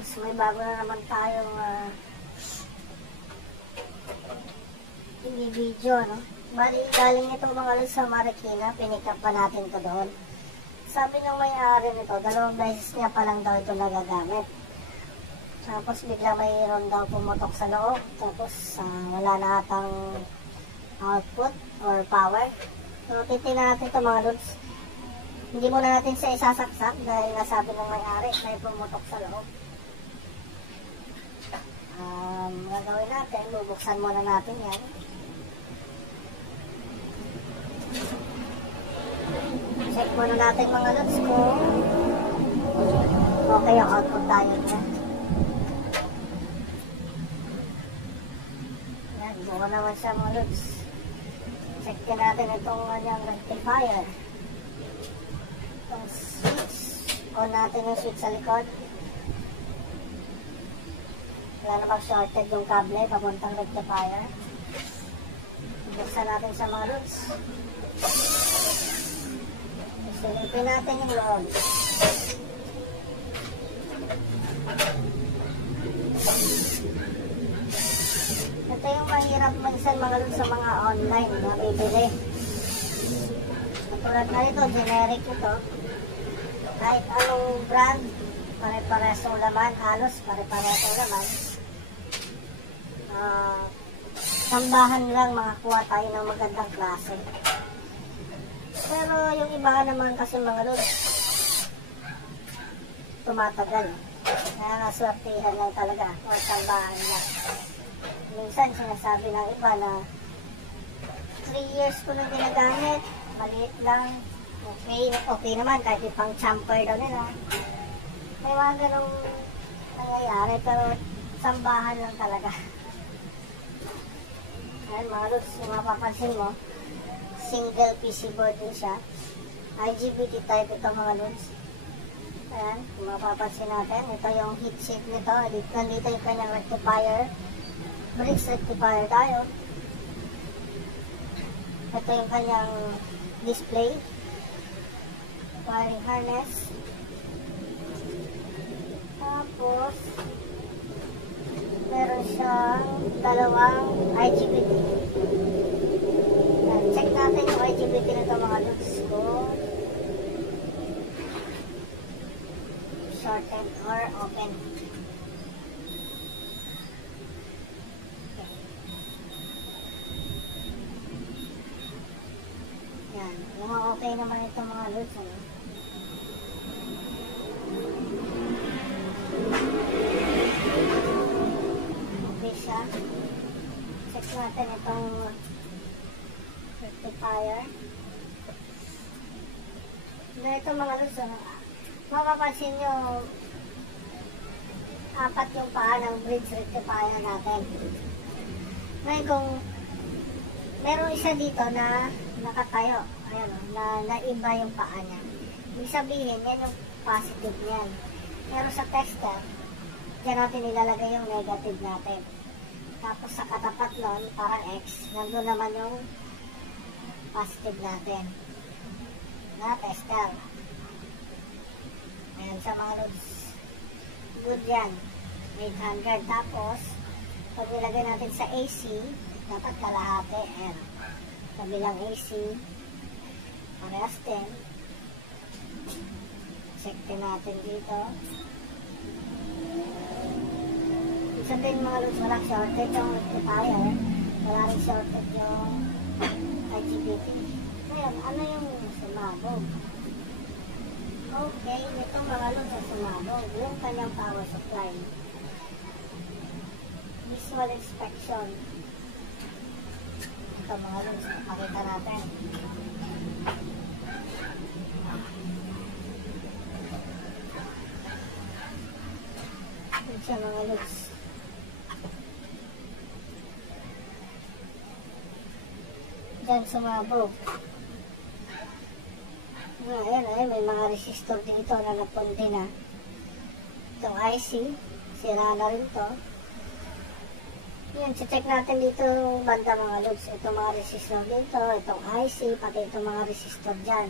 lods, may bago na naman tayong video, no? Bali, galing ito mga lods sa Marikina, pinikap pa natin to doon. Sabi ng may-ari nito, 2 beses niya pa lang daw ito nagagamit. Tapos bigla mayroon daw pumutok sa loob, tapos wala na atang output or power. So, titignan natin ito mga lods. Hindi muna natin siya isasaksak dahil nasabi ng may-ari may pumutok sa loob. Gagawin natin, bubuksan muna natin yan. Check muna natin mga lods kung okay yung output tayo niya. Yan, buo naman siya mga lods. Check din natin itong kanyang rectifier. Itong switch. On natin yung switch sa likod. Wala namang shorted yung kable papuntang rectifier. Buksan natin sa mga lods. Silipin natin yung loob. Ito yung mahirap minsan mga lods sa mga online na bibili. Katulad na ito, generic ito. Kahit anong brand, pare-pares yung laman, halos pare-pares yung laman. Tambahan lang makakuha tayo ng magandang klase. Pero yung iba naman kasi mga lods, tumatagal. Kaya nga swertihan lang talaga o tambahan lang. Minsan sinasabi ng iba na 3 years ko na ginagamit, maliit lang, okay naman kahit ipang champer daw nila. May mga ganong nangyayari pero sambahan lang talaga. Ayan mga lods, yung mapapansin mo, single PC board din siya. IGBT type ito mga lods. Ayan, kung mapapansin natin, ito yung heatsink nito. Nandito yung kanyang rectifier. Bridge rectifier tayo. Ito yung kanyang display. Wiring harness. Tapos, meron siyang 2 IGBT. Check natin yung IGBT nito mga lods ko. Shorted or open. Yan. Yung okay naman ito mga lods. Ano? Okay siya. Check natin itong rectifier. Ito mga lods, mapapansin nyo 4 yung paa ng bridge rectifier natin. Ngayon kung meron isa dito na nakatayo, ayan, na naiba yung paa niya, ibig sabihin yan yung positive niyan. Pero sa tester, dyan natin ilalagay yung negative natin. Tapos sa katapat nun, parang X, nandun naman yung positive natin na tester. Ayan sa mga loads, good yan, 800. Tapos pag nilagay natin sa AC, dapat kalahati. Ayan, kabilang AC parehas din. Check din natin dito. Sabihin mga loads, walang shorted yung rectifier, wala rin shorted yung IGBT. Ngayon, ano yung sumabog? Okay, itong mga loads na sumabog, yung kanyang power supply. Visual inspection. Ito mga loads, pakita natin. Ito siya mga loads. Diyan sumabog. Ayan, may mga resistor dito na napunti na. Itong IC, sira na rin to. Yan, check natin dito banda mga loads. Itong mga resistor dito, itong IC, pati itong mga resistor dyan.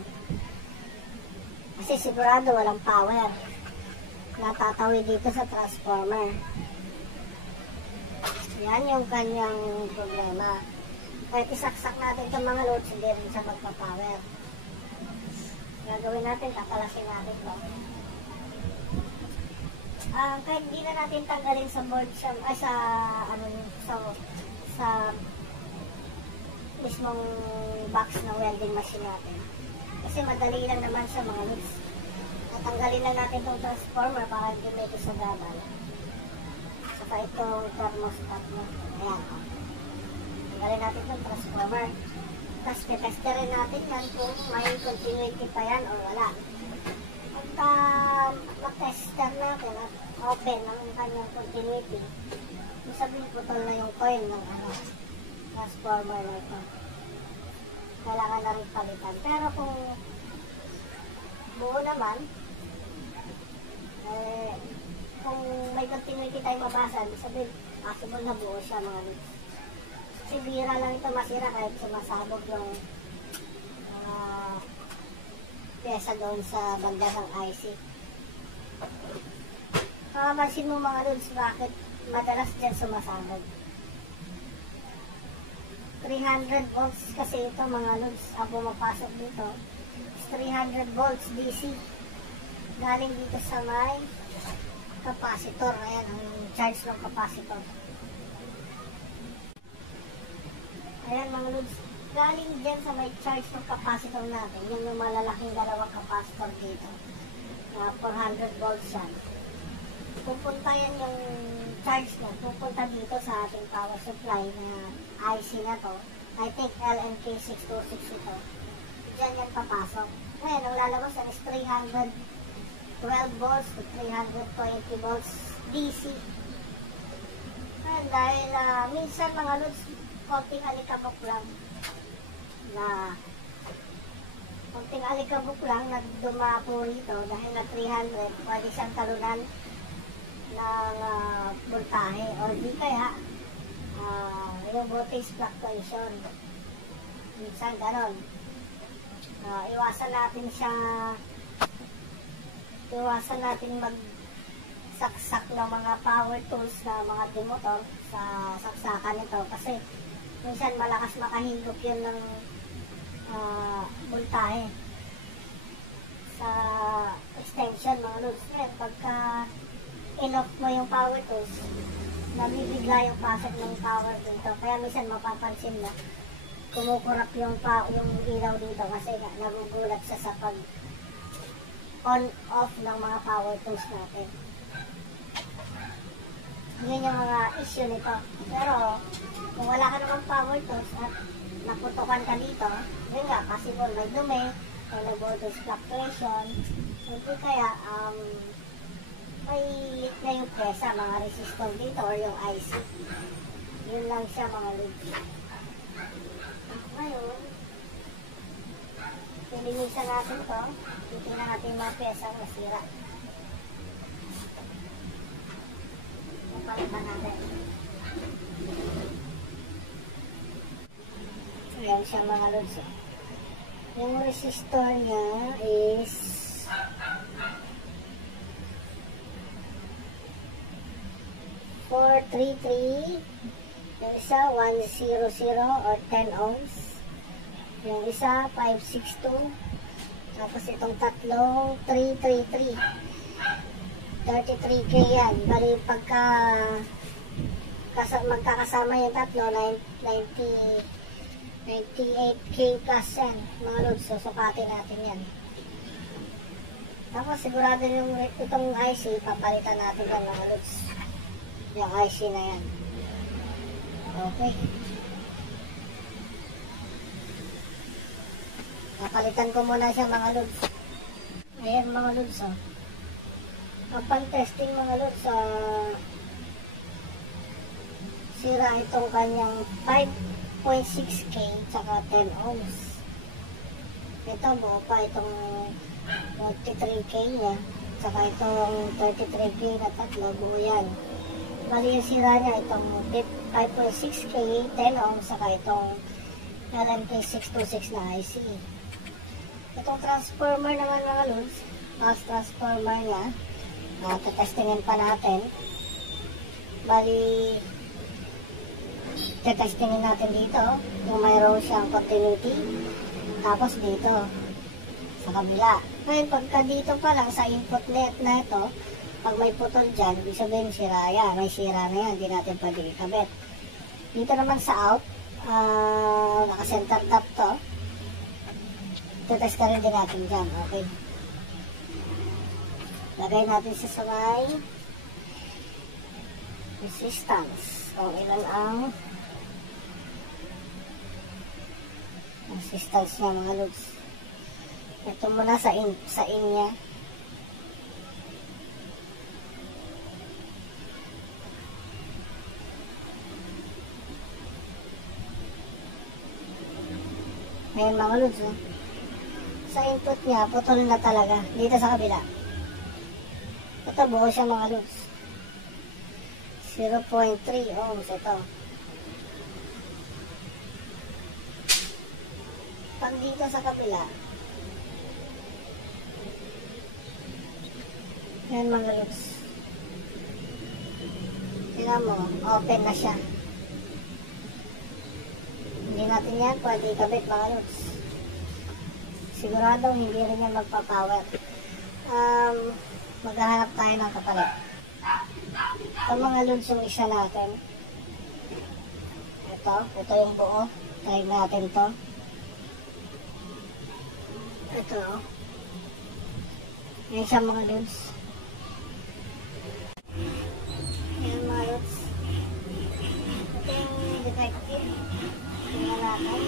Kasi sigurado walang power. natatawid dito sa transformer. Yan yung kanyang problema. Kahit isaksak natin itong mga loads, hindi rin siya magpapower. Gagawin natin, kakalasin natin ito. Kahit hindi na natin tanggalin sa board siya, ay sa mismong box ng welding machine natin. Kasi madali lang naman siya mga loads. Natanggalin lang natin itong transformer para hindi may kasagabal. Saka itong thermostat mo. Ayan. Tanggalin natin itong transformer. Tapos testerin natin yan kung may continuity pa yan o wala. Pagka matester natin at open ang kanyang continuity, sabihin putol na yung coil ng transformer na ito. Kailangan na rin palitan. Pero kung buo naman, kung may continuity tayo mabasa, sabihin possible na buo siya mga lods. Kasi bira lang ito masira kahit sumasabog yung pyesa doon sa banda ng IC. Makamansin mo mga lods bakit madalas dyan sumasabog. 300 volts kasi ito mga lods ang pumapasok dito. 300 volts DC. Galing dito sa may capacitor. Ayan ang charge ng capacitor. Ayan mga lods. Galing dyan sa may charge ng capacitor natin. Yung malalaking dalawang capacitor dito. 400 volts yan. Pupunta yan yung charge na. Pupunta dito sa ating power supply na IC na to. I think LNK626 ito. Diyan yan papasok. Ngayon, ang lalabas yan is 312 volts to 320 volts DC. Ngayon, dahil minsan mga lods, konting alikabok lang na dumapo rito dahil na 300, pwede siyang talunan ng voltahe o di kaya yung voltage fluctuation. Minsan ganon. Iwasan natin magsaksak ng mga power tools na mga demotor sa saksakan nito kasi minsan malakas makahigop yun ng voltahe sa extension mga loads. Pagka in-off mo yung power tools, nabibigla yung pasok ng power dito. Kaya minsan mapapansin na kumukurap yung ilaw dito kasi nagugulat siya sa pag on-off ng mga power tools natin. Yun yung mga issue nito. Pero kung wala ka naman power tools at naputukan ka dito, yun nga, possible may dumi o nag-voltage fluctuation, hindi kaya may lit na yung pyesa, mga resistor dito or yung IC. Yun lang siya mga loads. Ngayon, pininisan natin to. Titingnan natin yung mga pyesa nasira. Napalitan natin. Ayan siya mga loads. Yung resistor niya is 433. Yung isa 100 or 10 ohms. Yung isa 562. Tapos itong tatlong 333. 33K yan. Bali pagka magkakasama yung tatlo 98K plus yan mga loads. So sukatin natin yan. Tapos sigurado yung itong IC papalitan natin yan mga loads. Yung IC na yan. Okay. Papalitan ko muna siya mga loads. Ayan mga loads oh. Kapag testing mga loads sira itong kanyang 5.6K tsaka 10 ohms. Ito buo pa itong 43K niya tsaka itong 33K na tatlo buo yan. Bali yung sira niya itong 5.6K 10 ohms tsaka itong LNK626 na IC. Itong transformer naman mga loads, pulse transformer niya Tetestingin pa natin. Bali, tetestingin natin dito kung mayroon siyang continuity. Tapos dito sa kabila. Ngayon, pagka dito pa lang sa input net na ito, pag may putol dyan, ibig sabihin sira yan. May sira na yan, hindi natin pwede ikabit. Dito naman sa out, naka-center tap to. Tetest ka rin din natin dyan. Okay. Lagay natin sa may resistance. Kung ilan ang resistance niya mga lods. Ito muna sa in niya. Ngayon mga lods, sa input niya, putol na talaga. Dito sa kabila. Ito, buo siya mga lods. 0.3 ohms ito. Pag dito sa kabila, yan mga lods. Tingnan mo, open na siya. Hindi natin yan pwede ikabit mga lods. Siguradong hindi rin yan magpapower. Maghahanap tayo ng kapalit. Ito mga lods yung isa natin. Ito yung buo. Try natin to. Ito. Yan siya mga lods. Yan mga lods. Ito yung detective. Tingnan natin.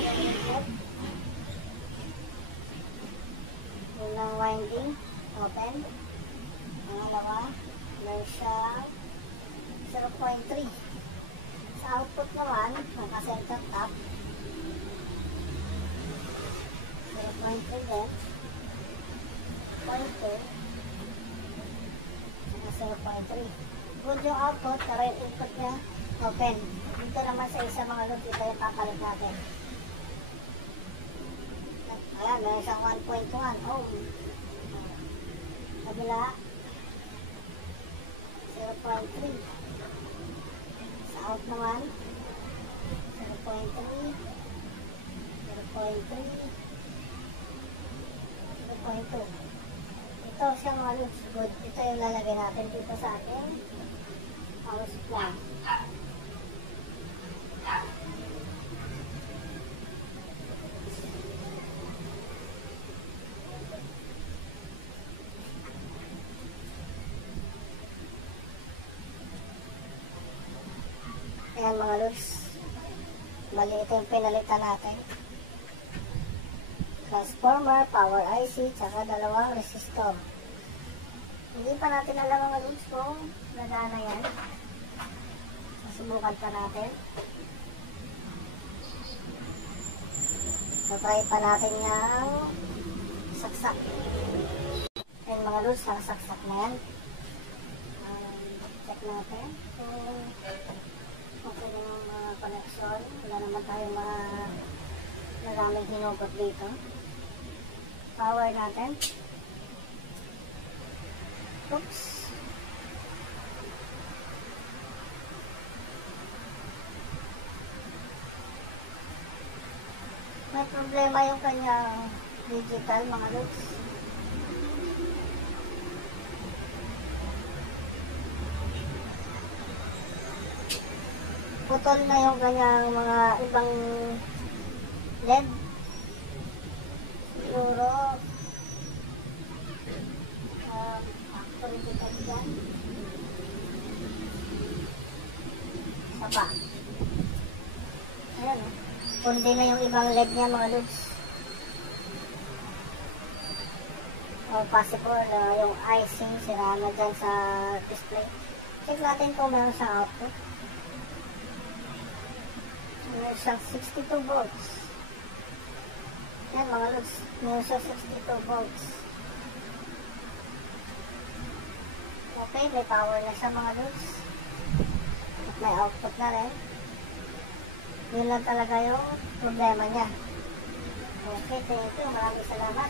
Unang winding. Open. Pangalawa. Meron siya 0.3. Sa output naman, naka-center tap. 0.3 din. 0.2. Naka 0.3. Good yung output, pero yung input niya, open. Dito naman sa isa mga load, ito yung papalit natin. Ayan, meron siyang 1.1 ohm. Kabila, 0.3. Sa out naman, 0.3. 0.3. 0.2. Ito siya mga loads. Good. Ito yung lalagay natin dito sa ating power supply. Ayan mga loads. Bali ito yung pinalitan natin. Transformer, power IC, tsaka dalawang resistor. Hindi pa natin alam mga loads kung nagana yan. Susubukan pa natin. Try pa natin yung saksak. Ayan mga loads, saksak na yan. Check natin kung okay na yung connection. Wala naman tayong maraming hinugot dito. Power natin. Oops. May problema yung kanyang digital mga loads. Putol na yung kanyang mga ibang LED. Siguro factory defect dyan. Saba. Ayan. Kundi na yung ibang LED niya mga loads. O possible yung icing sira na dyan sa display. Check natin kung meron sa output. Meron siyang 62 volts. Yan mga loads. Meron siyang 62 volts. Okay, may power na siya mga loads. At may output na rin. Yun lang talaga yung problema niya. Okay, thank you. Maraming salamat.